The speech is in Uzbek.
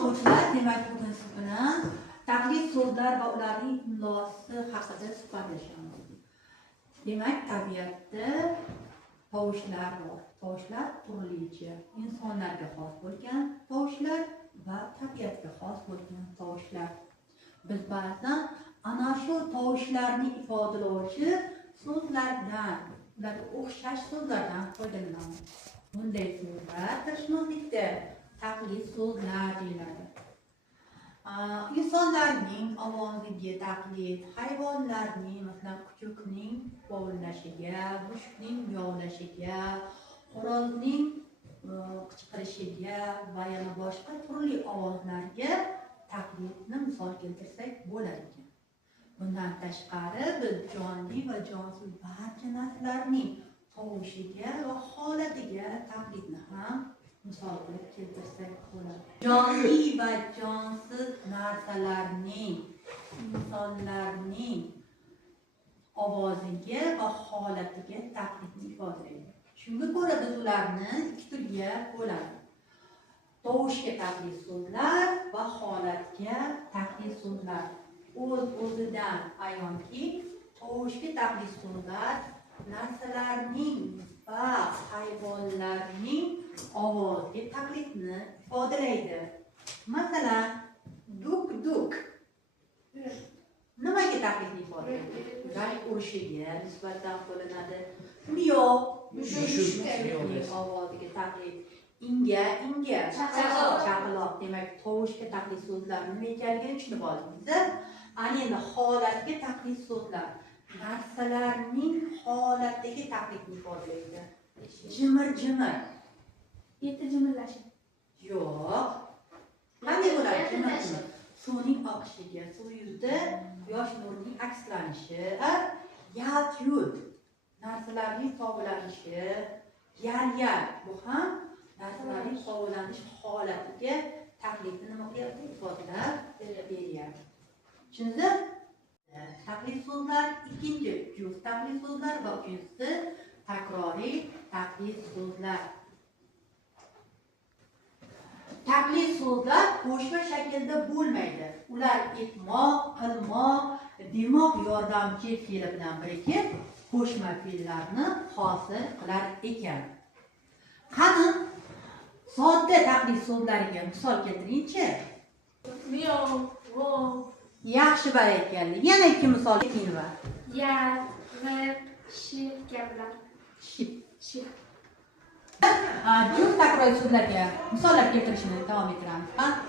o'quvchilar, demak bugun siz bilan taqlid so'zlar va ularning imlosi haqida suhbatlashamiz. Demak, tabiatda tovushlar bor. Tovushlar turlicha. Insonlarga xos bo'lgan tovushlar va tabiatga xos bo'lgan tovushlar. Biz ba'zan ana shu tovushlarni ifodalovchi so'zlardan, ularga o'xshash so'zlardan foydalanamiz. Bunday so'zlar tirshnotlikda taqlid so'zlar deyiladi. İnsanlarning ovoziga taqlid, hayvonlarning, masalan, kuchukning vovillashiga, mushukning miyovlashiga, xo'rozning qichqirishiga va yana boshqa turli ovozlarga taqlidni misol keltirsak bo'lar ekan. Bundan tashqari biz jonli va jonsiz barcha narsalarning tovushiga va holatiga taqlidni ham misol qilib keltirsak bo'ladi. Jonli va jonsiz narsalarning, insonlarning ovoziga va holatiga taqlidni ifodalaydi. Shunga ko'ra biz ularni ikki turga bo'lamiz. Tovushga taqlid so'zlar va holatga taqlid so'zlar. O'z-o'zidan ayonki, tovushga taqlid so'zlar narsalarning va hayvonlarning ovoziga taqlidni ifodalaydi. Masalan, duk-duk nimaga taqlidni ifodalaydi? Ular urishiga nisbatan qo'llanadi. Miyov mushukning ovoziga taqlid. Inga chaqaloq. Demak, tovushga taqlid so'zlar nima ekanligini tushunib oldingiz. Ana endi holatga taqlid so'zlar narsalarning holatiga taqlidni ifodalaydi. Jimir-jimir. Yetti jimirlashi. Yo'q. Qanday bo'ladi jimir-jimir? Suvning oqishiga, suv yuzida quyosh nurining akslanishi, yalt-yult, narsalarning sovulanishi, yal-yal. Bu ham narsalarning sovulanish holatiga taqlidni nima qilyapti? Ifodalab beryapti. Tushundingizmi? Taqlid so'zlar ikkinchi juft taqlid so'zlar va uchinchisi takroriy taqlid so'zlar. Taqlid so'zlar qo'shma shaklda bo'lmaydi. Ular etmoq, qilmoq, demoq yordamchi fe'li bilan birikib qo'shma fe'llarni hosil qilar ekan. Qani sodda taqlid so'zlariga misol keltiringchi. Miyov, vov. Yaxshi barakalla. Yana ikki misol keltinglar. Yar, g'ir, shir kabilar. Shir. Juft takroriy so'zlarga misollar keltirishni davom ettiramiz.